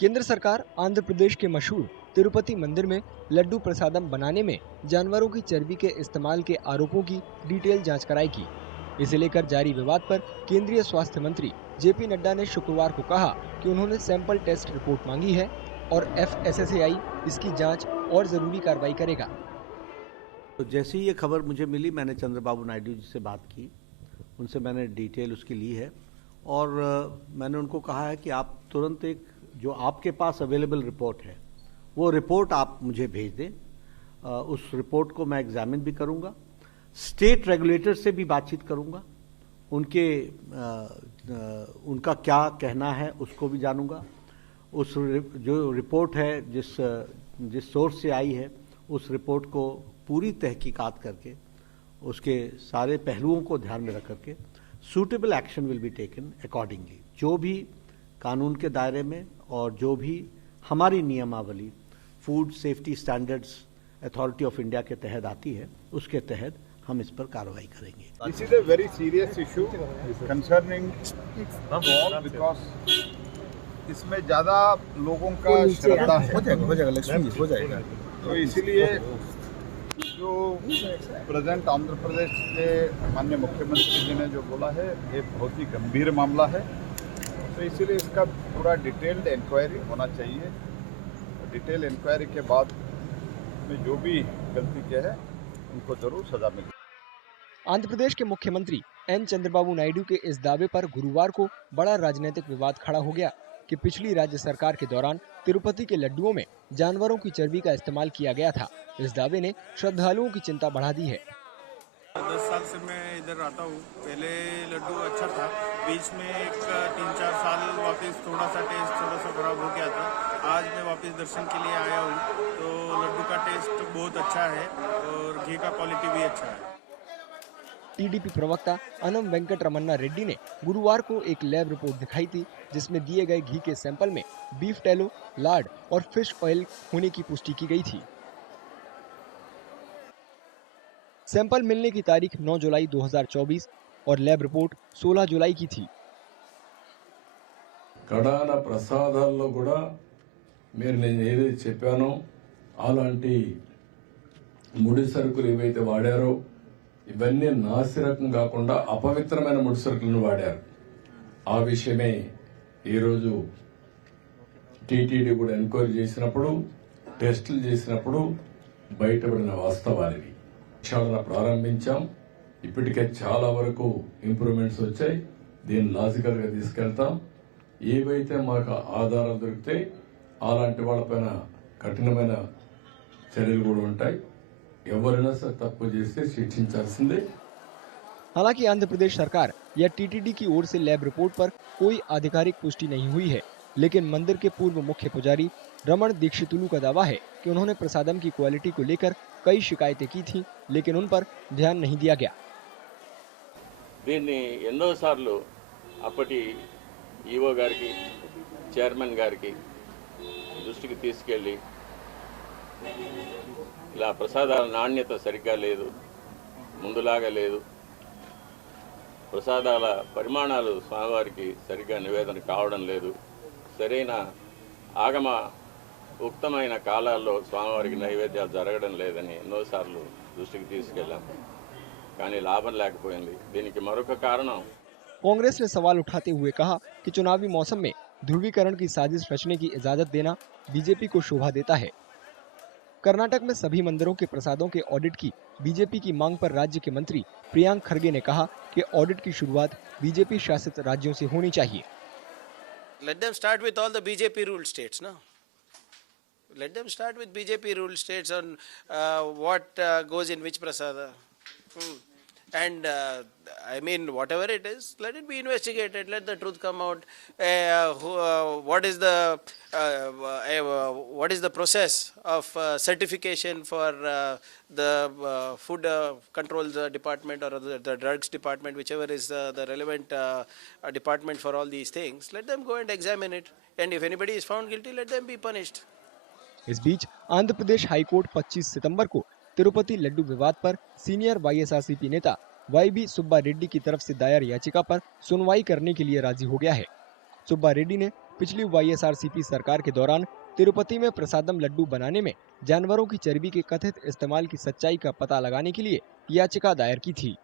केंद्र सरकार आंध्र प्रदेश के मशहूर तिरुपति मंदिर में लड्डू प्रसादम बनाने में जानवरों की चर्बी के इस्तेमाल के आरोपों की डिटेल जांच कराएगी। इसे लेकर जारी विवाद पर केंद्रीय स्वास्थ्य मंत्री जेपी नड्डा ने शुक्रवार को कहा कि उन्होंने सैंपल टेस्ट रिपोर्ट मांगी है और FSSAI इसकी जांच और जरूरी कार्रवाई करेगा। तो जैसे ही ये खबर मुझे मिली, मैंने चंद्रबाबू नायडू जी से बात की, उनसे मैंने डिटेल उसकी ली है और मैंने उनको कहा है कि आप तुरंत एक जो आपके पास अवेलेबल रिपोर्ट है वो रिपोर्ट आप मुझे भेज दें। उस रिपोर्ट को मैं एग्जामिन भी करूंगा, स्टेट रेगुलेटर से भी बातचीत करूंगा, उनका क्या कहना है उसको भी जानूंगा। उस जो रिपोर्ट है जिस सोर्स से आई है उस रिपोर्ट को पूरी तहकीकात करके उसके सारे पहलुओं को ध्यान में रख करके suitable action will be taken accordingly. जो भी कानून के दायरे में और जो भी हमारी नियमावली food safety standards authority of India के तहत आती है उसके तहत हम इस पर कार्रवाई करेंगे। This is a very serious issue concerning because इसमें ज्यादा लोगों का श्रद्धा है, हो जाएगा। तो इसीलिए जो प्रेजेंट आंध्र प्रदेश के माननीय मुख्यमंत्री जी ने जो बोला है ये बहुत ही गंभीर मामला है, तो इसीलिए इसका पूरा डिटेल्ड इंक्वायरी होना चाहिए। डिटेल इंक्वायरी के बाद में जो भी गलती किया है उनको जरूर सजा मिले। आंध्र प्रदेश के मुख्यमंत्री एन चंद्रबाबू नायडू के इस दावे पर गुरुवार को बड़ा राजनीतिक विवाद खड़ा हो गया कि पिछली राज्य सरकार के दौरान तिरुपति के लड्डुओं में जानवरों की चर्बी का इस्तेमाल किया गया था। इस दावे ने श्रद्धालुओं की चिंता बढ़ा दी है। 10 साल से मैं इधर आता हूँ। पहले लड्डू अच्छा था, बीच में एक 3-4 साल वापस थोड़ा सा टेस्ट खराब हो गया था। आज मैं वापस दर्शन के लिए आया हूँ तो लड्डू का टेस्ट बहुत अच्छा है और घी का क्वालिटी भी अच्छा है। टीडीपी प्रवक्ता अनम वेंकट रमन्ना रेड्डी ने गुरुवार को एक लैब रिपोर्ट दिखाई थी जिसमें दिए गए घी के सैंपल में बीफ टैलो, लार्ड और फिश ऑयल होने की पुष्टि की गई थी। सैंपल मिलने की तारीख 9 जुलाई 2024 और लैब रिपोर्ट 16 जुलाई की थी। కడాన ప్రసాదాల్లో కూడా మీరు నేను ఏదైతే చెప్పానో అలాంటి ముడి సరుకులు ఏవైతే వాడారో ఇవన్నీ నాసిరకం కాకుండా అపవిత్రమైన ముడి సరుకులను వాడారు। ఆ విషయమే ఈరోజు టీటీడీ కూడా ఎంక్వైరీ చేసినప్పుడు టెస్టులు చేసినప్పుడు బయటపడిన వాస్తవాలు విచారణ ప్రారంభించాం। ఇప్పటికే చాలా వరకు ఇంప్రూవ్మెంట్స్ వచ్చాయి। దీన్ని లాజికల్ గా తీసుకెళ్తాం। ఏవైతే మాకు ఆధారాలు దొరికితే అలాంటి వాళ్ళపైన కఠినమైన చర్యలు కూడా ఉంటాయి। ఎవరైనా సరే తప్పు చేస్తే శిక్షించాల్సిందే। हालांकि आंध्र प्रदेश सरकार या टीटीडी की ओर से लैब रिपोर्ट पर कोई आधिकारिक पुष्टि नहीं हुई है, लेकिन मंदिर के पूर्व मुख्य पुजारी रमण दीक्षितुलु का दावा है कि उन्होंने प्रसादम की क्वालिटी को लेकर कई शिकायतें की थी, लेकिन उन पर ध्यान नहीं दिया गया। దీన్ని ఎన్నోసార్లు అప్పటి ఈవో గారికి చైర్మన్ గారికి దృష్టికి తీసుకెళ్ళి ఇలా ప్రసాదాల నాణ్యత సరిగ్గా లేదు, ముందులాగా లేదు, ప్రసాదాల పరిమాణాలు స్వామివారికి సరిగ్గా నివేదన కావడం లేదు, సరైన ఆగమ ఉక్తమైన కాలాల్లో స్వామివారికి నైవేద్యాలు జరగడం లేదని ఎన్నోసార్లు దృష్టికి తీసుకెళ్ళాం, కానీ లాభం లేకపోయింది। దీనికి మరొక కారణం कांग्रेस ने सवाल उठाते हुए कहा कि चुनावी मौसम में ध्रुवीकरण की साजिश रचने की इजाजत देना बीजेपी को शोभा देता है। कर्नाटक में सभी मंदिरों के प्रसादों के ऑडिट की बीजेपी की मांग पर राज्य के मंत्री प्रियांक खड़गे ने कहा कि ऑडिट की शुरुआत बीजेपी शासित राज्यों से होनी चाहिए। Let them start with all the BJP ruled states, no? Let them start with BJP ruled states on what goes in which prasada. And I mean, whatever it is, let it be investigated. Let the truth come out. What is the process of certification for the food controls department or the drugs department, whichever is the relevant department for all these things? Let them go and examine it. And if anybody is found guilty, let them be punished. इस बीच Andhra Pradesh high court 25 सितंबर को तिरुपति लड्डू विवाद पर senior YSRCP नेता YB Subba Reddy की तरफ से दायर याचिका पर सुनवाई करने के लिए राजी हो गया है। सुब्बा रेड्डी ने पिछली वाईएसआरसीपी सरकार के दौरान तिरुपति में प्रसादम लड्डू बनाने में जानवरों की चर्बी के कथित इस्तेमाल की सच्चाई का पता लगाने के लिए याचिका दायर की थी।